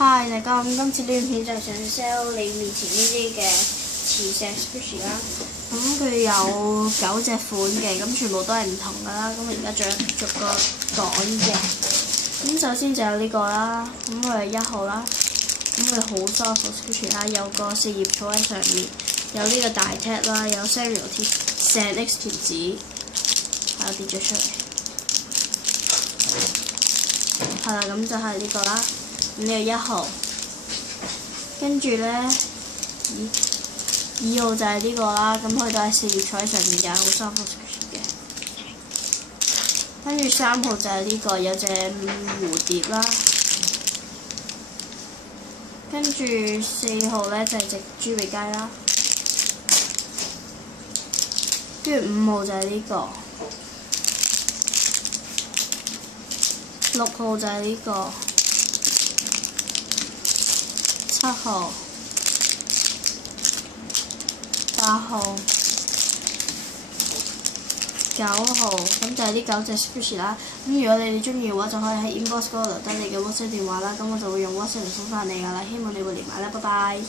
Hi，大家咁今次呢段片就係想 sell 你面前呢啲嘅磁石 squishy 啦。咁佢有9隻款嘅，咁全部都係唔同噶啦。咁我而家逐個講嘅。咁首先就有呢個啦，咁佢係1號啦。咁佢好 soft squishy 啦，有個4葉草喺上面，有呢個大 tag 啦，有 cereal 貼石 X 貼紙，係跌咗出嚟。係啦，咁就係呢個啦。咁呢個1號，跟住咧2號就係呢個啦，咁佢都係4葉草喺上面，又係好 soft嘅。跟住3號就係呢個，有隻蝴蝶啦。跟住4號咧就係隻豬鼻雞啦。跟住5號就係呢個，6號就係呢個。7號、8號、9號，咁就係呢9隻 squishy 啦。咁如果你哋中意嘅話，就可以喺 inbox 嗰度留低你嘅 WhatsApp 電話啦。咁我就會用 WhatsApp 嚟覆返你㗎啦。希望你會嚟買啦，拜拜。